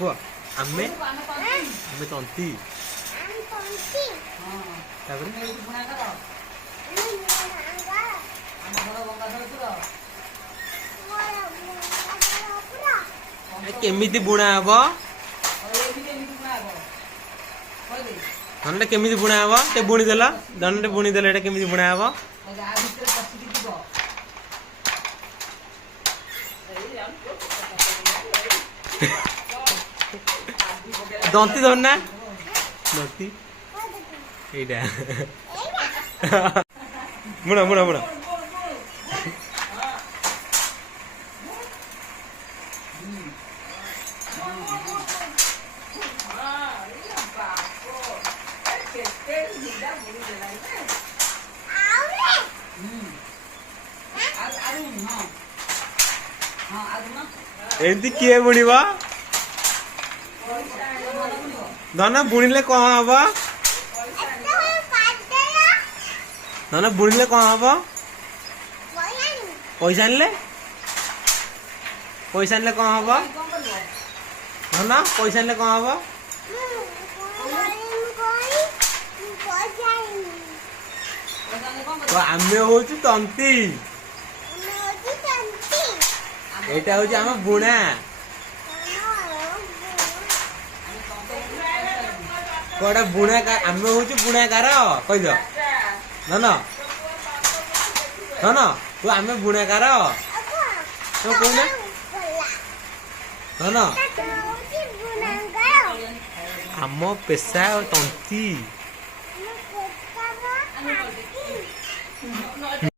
क आमे आमे तंती केमिति बुणा हब धनटा केमिति बुणा हब ते बुणी देला धनटे बुणी देला एटा केमिति बुणा हब दंती धरना दंती एटा बुणा बुणा बुणा एमती किए बुणीबा धन बुणीले कौन हम धन बुणीले कौन हम पैसा आनले कौन हम धन पैसा आनले कौन हम आमे हूँ तंती एटा हूँ आम बुणा कौटा बुणाकार आमे हूँ बुणाकार कहीद धन धन तू आमे बुणाकार तो कहना धन आम पेशा तंती।